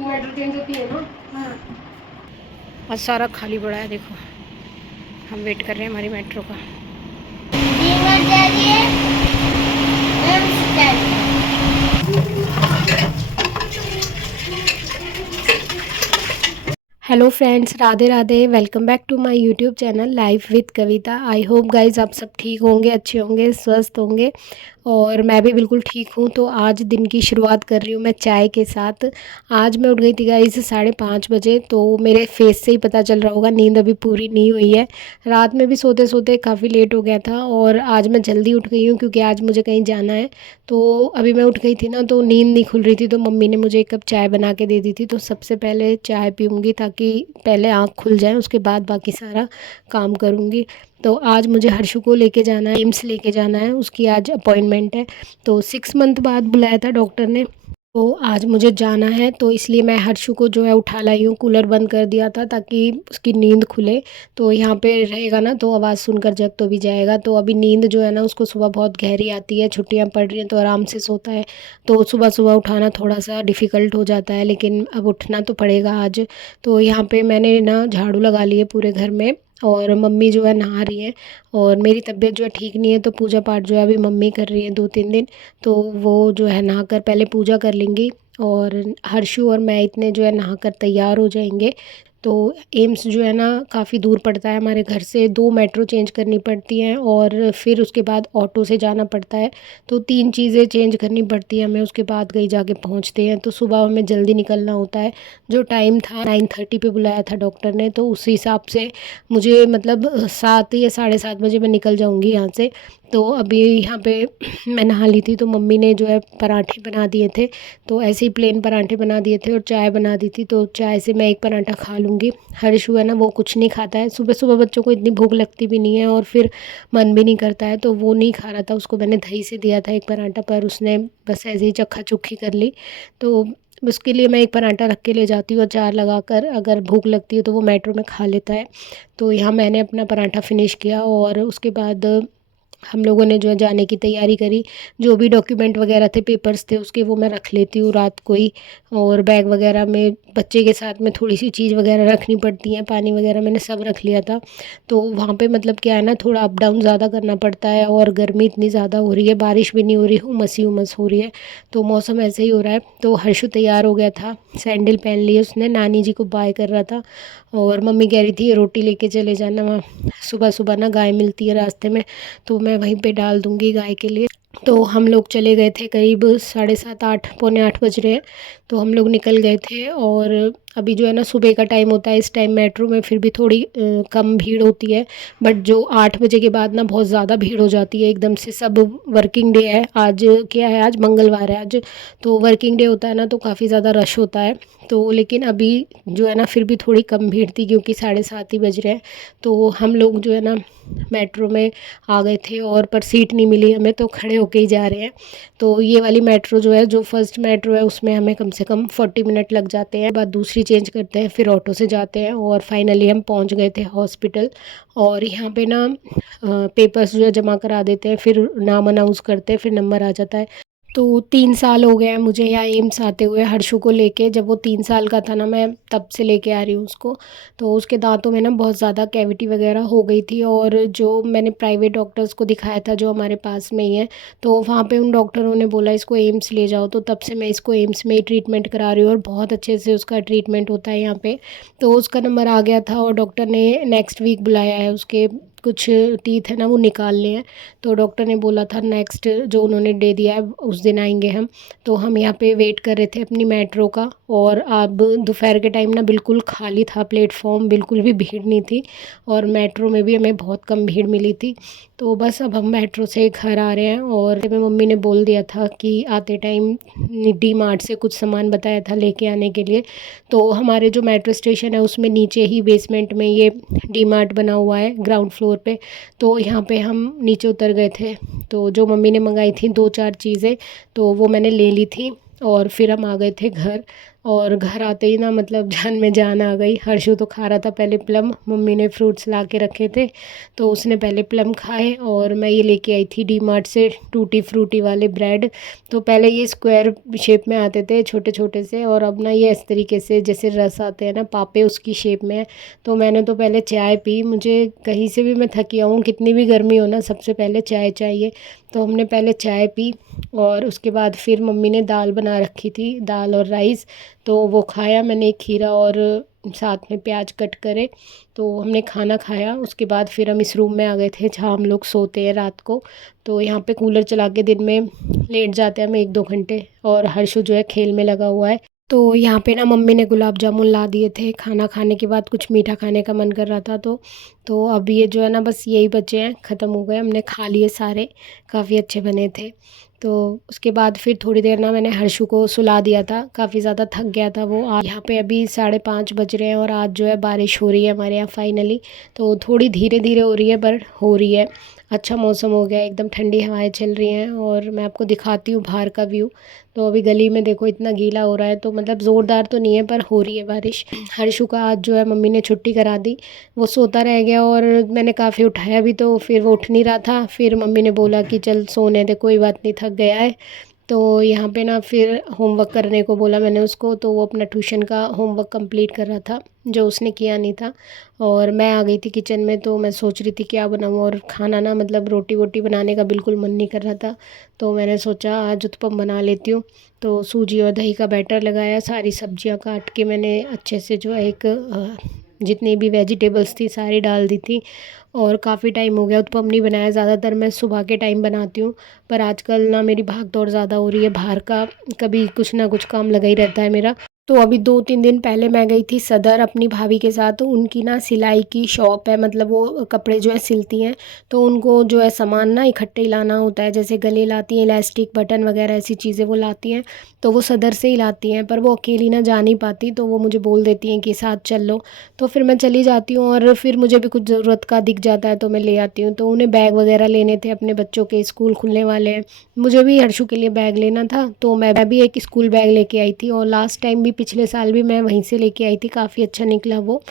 Metro change होती है ना। हाँ। और सारा खाली पड़ा है, देखो हम वेट कर रहे हैं हमारी मेट्रो का। डीमर जा रही है, एम्स जा रही है। Hello friends, Radhe Radhe. Welcome back to my YouTube channel life with Kavita. I hope guys आप सब ठीक होंगे, अच्छे होंगे, स्वस्थ होंगे। और मैं भी बिल्कुल ठीक हूँ। तो आज दिन की शुरुआत कर रही हूँ मैं चाय के साथ। आज मैं उठ गई थी गाइज 5:30 बजे। तो मेरे फेस से ही पता चल रहा होगा नींद अभी पूरी नहीं हुई है। रात में भी सोते सोते काफ़ी लेट हो गया था और आज मैं जल्दी उठ गई हूँ क्योंकि आज मुझे कहीं जाना है। तो अभी मैं उठ गई थी ना, तो नींद नहीं खुल रही थी, तो मम्मी ने मुझे एक कप चाय बना के दे दी थी। तो सबसे पहले चाय पीऊँगी ताकि पहले आँख खुल जाए, उसके बाद बाकी सारा काम करूँगी। तो आज मुझे हर्षु को लेके जाना है, एम्स लेके जाना है, उसकी आज अपॉइंटमेंट है। तो 6 मंथ बाद बुलाया था डॉक्टर ने। तो आज मुझे जाना है, तो इसलिए मैं हर्षु को जो है उठा लाई हूँ। कूलर बंद कर दिया था ताकि उसकी नींद खुले। तो यहाँ पे रहेगा ना तो आवाज़ सुनकर जग तो भी जाएगा। तो अभी नींद जो है ना उसको सुबह बहुत गहरी आती है, छुट्टियाँ पड़ रही हैं तो आराम से सोता है। तो सुबह सुबह उठाना थोड़ा सा डिफ़िकल्ट हो जाता है, लेकिन अब उठना तो पड़ेगा आज। तो यहाँ पे मैंने ना झाड़ू लगा ली है पूरे घर में, और मम्मी जो है नहा रही है। और मेरी तबीयत जो है ठीक नहीं है, तो पूजा पाठ जो है अभी मम्मी कर रही है 2-3 दिन। तो वो जो है नहाकर पहले पूजा कर लेंगी, और हर्षु और मैं इतने जो है नहाकर तैयार हो जाएंगे। तो एम्स जो है ना काफ़ी दूर पड़ता है हमारे घर से, 2 मेट्रो चेंज करनी पड़ती हैं और फिर उसके बाद ऑटो से जाना पड़ता है। तो 3 चीज़ें चेंज करनी पड़ती हैं हमें, उसके बाद कहीं जाके पहुंचते हैं। तो सुबह हमें जल्दी निकलना होता है। जो टाइम था 9:30 पे बुलाया था डॉक्टर ने, तो उस हिसाब से मुझे मतलब 7 या 7:30 बजे मैं निकल जाऊंगी यहाँ से। तो अभी यहाँ पे मैं नहा ली थी, तो मम्मी ने जो है पराठे बना दिए थे। तो ऐसे ही प्लेन पराठे बना दिए थे और चाय बना दी थी। तो चाय से मैं एक पराठा खा लूँगी। हर्षु है ना वो कुछ नहीं खाता है, सुबह सुबह बच्चों को इतनी भूख लगती भी नहीं है और फिर मन भी नहीं करता है, तो वो नहीं खा रहा था। उसको मैंने दही से दिया था एक पराठा, पर उसने बस ऐसे ही चक्खा चुक्खी कर ली। तो उसके लिए मैं एक पराठा रख के ले जाती हूँ अचार लगाकर, अगर भूख लगती है तो वो मेट्रो में खा लेता है। तो यहाँ मैंने अपना पराठा फिनिश किया और उसके बाद हम लोगों ने जो है जाने की तैयारी करी। जो भी डॉक्यूमेंट वगैरह थे, पेपर्स थे उसके, वो मैं रख लेती हूँ रात को ही। और बैग वगैरह में बच्चे के साथ में थोड़ी सी चीज़ वगैरह रखनी पड़ती हैं, पानी वगैरह मैंने सब रख लिया था। तो वहाँ पे मतलब क्या है ना, थोड़ा अप डाउन ज़्यादा करना पड़ता है और गर्मी इतनी ज़्यादा हो रही है, बारिश भी नहीं हो रही, उमस ही उमस हो रही है। तो मौसम ऐसे ही हो रहा है। तो हर्षु तैयार हो गया था, सैंडल पहन लिए उसने, नानी जी को बाय कर रहा था। और मम्मी कह रही थी रोटी लेके चले जाना, वहाँ सुबह सुबह ना गाय मिलती है रास्ते में, तो मैं वहीं पे डाल दूँगी गाय के लिए। तो हम लोग चले गए थे, करीब 7:30 8 पौने 8 बज रहे हैं। तो हम लोग निकल गए थे। और अभी जो है ना सुबह का टाइम होता है, इस टाइम मेट्रो में फिर भी थोड़ी कम भीड़ होती है। बट जो 8 बजे के बाद ना बहुत ज़्यादा भीड़ हो जाती है एकदम से। सब वर्किंग डे है आज, क्या है आज मंगलवार है आज, तो वर्किंग डे होता है ना, तो काफ़ी ज़्यादा रश होता है। तो लेकिन अभी जो है ना फिर भी थोड़ी कम भीड़ थी क्योंकि 7:30 ही बज रहे हैं। तो हम लोग जो है ना मेट्रो में आ गए थे, और पर सीट नहीं मिली हमें, तो खड़े होके ही जा रहे हैं। तो ये वाली मेट्रो जो है, जो फर्स्ट मेट्रो है, उसमें हमें कम से कम 40 मिनट लग जाते हैं। बाद दूसरी चेंज करते हैं, फिर ऑटो से जाते हैं, और फाइनली हम पहुंच गए थे हॉस्पिटल। और यहाँ पे ना पेपर्स जो है जमा करा देते हैं, फिर नाम अनाउंस करते हैं, फिर नंबर आ जाता है। तो 3 साल हो गए हैं मुझे यहाँ एम्स आते हुए हर्षु को लेके। जब वो 3 साल का था ना, मैं तब से लेके आ रही हूँ उसको। तो उसके दांतों में ना बहुत ज़्यादा कैविटी वगैरह हो गई थी, और जो मैंने प्राइवेट डॉक्टर्स को दिखाया था जो हमारे पास में ही है, तो वहाँ पे उन डॉक्टरों ने बोला इसको एम्स ले जाओ। तो तब से मैं इसको एम्स में ही ट्रीटमेंट करा रही हूँ, और बहुत अच्छे से उसका ट्रीटमेंट होता है यहाँ पे। तो उसका नंबर आ गया था और डॉक्टर ने नेक्स्ट वीक बुलाया है। उसके कुछ टीथ है ना वो निकालने हैं। तो डॉक्टर ने बोला था नेक्स्ट जो उन्होंने डे दिया है उस दिन आएंगे हम। तो हम यहाँ पे वेट कर रहे थे अपनी मेट्रो का। और अब दोपहर के टाइम ना बिल्कुल खाली था प्लेटफॉर्म, बिल्कुल भी भीड़ नहीं थी, और मेट्रो में भी हमें बहुत कम भीड़ मिली थी। तो बस अब हम मेट्रो से घर आ रहे हैं। और मेरी मम्मी ने बोल दिया था कि आते टाइम डी मार्ट से कुछ सामान बताया था लेके आने के लिए। तो हमारे जो मेट्रो स्टेशन है उसमें नीचे ही बेसमेंट में ये डी मार्ट बना हुआ है ग्राउंड फ्लोर पे। तो यहाँ पे हम नीचे उतर गए थे। तो जो मम्मी ने मंगाई थी 2-4 चीज़ें, तो वो मैंने ले ली थी, और फिर हम आ गए थे घर। और घर आते ही ना मतलब जान में जान आ गई। हर्षु तो खा रहा था पहले प्लम, मम्मी ने फ्रूट्स ला के रखे थे तो उसने पहले प्लम खाए, और मैं ये लेके आई थी डी मार्ट से टूटी फ्रूटी वाले ब्रेड। तो पहले ये स्क्वायर शेप में आते थे छोटे छोटे से, और अब ना ये इस तरीके से जैसे रस आते हैं ना पापे उसकी शेप में है। तो मैंने तो पहले चाय पी, मुझे कहीं से भी मैं थकी आऊँ कितनी भी गर्मी हो ना सबसे पहले चाय चाहिए। तो हमने पहले चाय पी और उसके बाद फिर मम्मी ने दाल बना रखी थी, दाल और राइस, तो वो खाया मैंने, एक खीरा और साथ में प्याज कट करे। तो हमने खाना खाया, उसके बाद फिर हम इस रूम में आ गए थे जहाँ हम लोग सोते हैं रात को। तो यहाँ पे कूलर चला के दिन में लेट जाते हैं हम 1-2 घंटे, और हर्षु जो है खेल में लगा हुआ है। तो यहाँ पे ना मम्मी ने गुलाब जामुन ला दिए थे, खाना खाने के बाद कुछ मीठा खाने का मन कर रहा था तो अब ये जो है ना बस यही बचे हैं, ख़त्म हो गए, हमने खा लिए सारे, काफ़ी अच्छे बने थे। तो उसके बाद फिर थोड़ी देर ना मैंने हर्षु को सुला दिया था, काफ़ी ज़्यादा थक गया था वो। आज यहाँ पे अभी 5:30 बज रहे हैं और आज जो है बारिश हो रही है हमारे यहाँ फाइनली। तो थोड़ी धीरे धीरे हो रही है पर हो रही है। अच्छा मौसम हो गया है, एकदम ठंडी हवाएं चल रही हैं, और मैं आपको दिखाती हूँ बाहर का व्यू। तो अभी गली में देखो इतना गीला हो रहा है, तो मतलब ज़ोरदार तो नहीं है पर हो रही है बारिश। हर्षु का आज जो है मम्मी ने छुट्टी करा दी, वो सोता रह गया, और मैंने काफ़ी उठाया भी तो फिर वो उठ नहीं रहा था। फिर मम्मी ने बोला कि चल सोने दे, कोई बात नहीं, थक गया है। तो यहाँ पे ना फिर होमवर्क करने को बोला मैंने उसको, तो वो अपना ट्यूशन का होमवर्क कंप्लीट कर रहा था जो उसने किया नहीं था। और मैं आ गई थी किचन में, तो मैं सोच रही थी क्या बनाऊँ, और खाना ना मतलब रोटी वोटी बनाने का बिल्कुल मन नहीं कर रहा था। तो मैंने सोचा आज उत्पम बना लेती हूँ। तो सूजी और दही का बैटर लगाया, सारी सब्जियां काट के मैंने अच्छे से जो है एक जितनी भी वेजिटेबल्स थी सारी डाल दी थी। और काफ़ी टाइम हो गया उत्पम नहीं बनाया, ज़्यादातर मैं सुबह के टाइम बनाती हूँ, पर आजकल ना मेरी भाग दौड़ ज़्यादा हो रही है बाहर का, कभी कुछ ना कुछ काम लगा ही रहता है मेरा। तो अभी 2-3 दिन पहले मैं गई थी सदर अपनी भाभी के साथ, तो उनकी ना सिलाई की शॉप है, मतलब वो कपड़े जो है सिलती हैं। तो उनको जो है सामान ना इकट्ठे ही लाना होता है, जैसे गले लाती हैं, इलास्टिक, बटन वगैरह ऐसी चीज़ें वो लाती हैं। तो वो सदर से ही लाती हैं, पर वो अकेली ना जा नहीं पाती, तो वो मुझे बोल देती हैं कि साथ चल लो। तो फिर मैं चली जाती हूँ, और फिर मुझे भी कुछ ज़रूरत का दिख जाता है तो मैं ले आती हूँ। तो उन्हें बैग वगैरह लेने थे, अपने बच्चों के स्कूल खुलने वाले हैं, मुझे भी हर्षु के लिए बैग लेना था, तो मैं भी एक स्कूल बैग लेके आई थी। और लास्ट टाइम भी पिछले साल भी मैं वहीं से लेके आई थी, काफ़ी अच्छा निकला वो।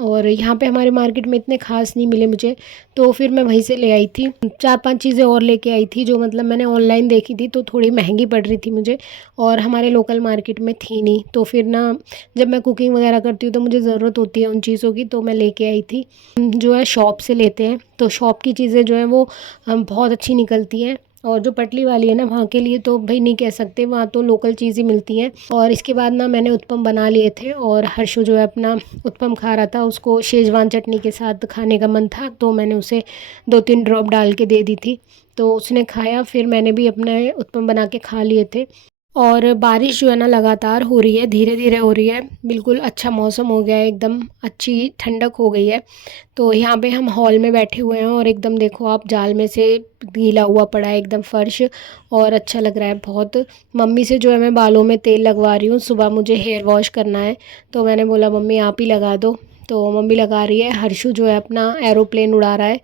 और यहाँ पे हमारे मार्केट में इतने खास नहीं मिले मुझे, तो फिर मैं वहीं से ले आई थी। 4-5 चीज़ें और लेके आई थी जो मतलब मैंने ऑनलाइन देखी थी तो थोड़ी महंगी पड़ रही थी मुझे, और हमारे लोकल मार्केट में थी नहीं। तो फिर ना जब मैं कुकिंग वगैरह करती हूँ तो मुझे ज़रूरत होती है उन चीज़ों की, तो मैं लेके आई थी। जो है शॉप से लेते हैं तो शॉप की चीज़ें जो हैं वो बहुत अच्छी निकलती हैं, और जो पटली वाली है ना वहाँ के लिए तो भाई नहीं कह सकते, वहाँ तो लोकल चीज़ ही मिलती हैं। और इसके बाद ना मैंने उत्पम बना लिए थे, और हर्षु जो है अपना उत्पम खा रहा था, उसको शेजवान चटनी के साथ खाने का मन था, तो मैंने उसे 2-3 ड्रॉप डाल के दे दी थी, तो उसने खाया। फिर मैंने भी अपने उत्पम बना के खा लिए थे। और बारिश जो है ना लगातार हो रही है, धीरे धीरे हो रही है, बिल्कुल अच्छा मौसम हो गया है, एकदम अच्छी ठंडक हो गई है। तो यहाँ पे हम हॉल में बैठे हुए हैं, और एकदम देखो आप जाल में से गीला हुआ पड़ा है एकदम फर्श, और अच्छा लग रहा है बहुत। मम्मी से जो है मैं बालों में तेल लगवा रही हूँ, सुबह मुझे हेयर वॉश करना है, तो मैंने बोला मम्मी आप ही लगा दो, तो मम्मी लगा रही है। हर्षु जो है अपना एरोप्लेन उड़ा रहा है।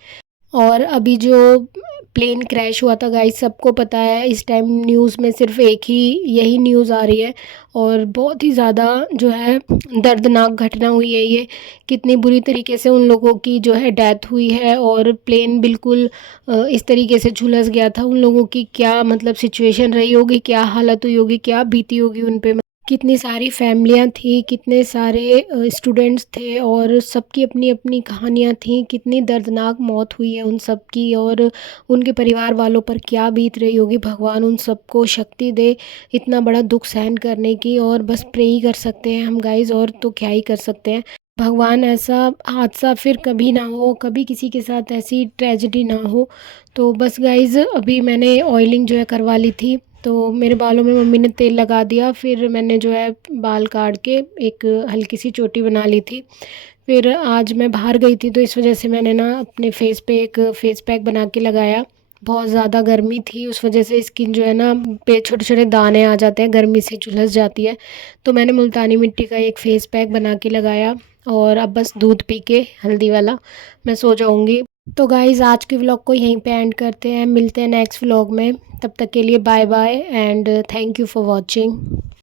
और अभी जो प्लेन क्रैश हुआ था गाइस, सबको पता है, इस टाइम न्यूज़ में सिर्फ एक ही यही न्यूज़ आ रही है, और बहुत ही ज़्यादा जो है दर्दनाक घटना हुई है ये। कितनी बुरी तरीके से उन लोगों की जो है डेथ हुई है, और प्लेन बिल्कुल इस तरीके से झुलस गया था, उन लोगों की क्या मतलब सिचुएशन रही होगी, क्या हालत हुई होगी, क्या बीती होगी उन पे। कितनी सारी फैमिलियाँ थी, कितने सारे स्टूडेंट्स थे, और सबकी अपनी अपनी कहानियाँ थीं, कितनी दर्दनाक मौत हुई है उन सब की, और उनके परिवार वालों पर क्या बीत रही होगी, भगवान उन सबको शक्ति दे इतना बड़ा दुख सहन करने की। और बस प्रे ही कर सकते हैं हम गाइज़, और तो क्या ही कर सकते हैं। भगवान ऐसा हादसा फिर कभी ना हो, कभी किसी के साथ ऐसी ट्रेजेडी ना हो। तो बस गाइज़ अभी मैंने ऑयलिंग जो है करवा ली थी, तो मेरे बालों में मम्मी ने तेल लगा दिया, फिर मैंने जो है बाल काट के एक हल्की सी चोटी बना ली थी। फिर आज मैं बाहर गई थी तो इस वजह से मैंने ना अपने फेस पे एक फेस पैक बना के लगाया। बहुत ज़्यादा गर्मी थी, उस वजह से स्किन जो है ना पे छोटे छोटे दाने आ जाते हैं, गर्मी से झुलस जाती है। तो मैंने मुल्तानी मिट्टी का एक फ़ेस पैक बना के लगाया, और अब बस दूध पी के हल्दी वाला मैं सो जाऊँगी। तो गाइज़ आज के व्लॉग को यहीं पे एंड करते हैं, मिलते हैं नेक्स्ट व्लॉग में। तब तक के लिए bye bye, and thank you for watching.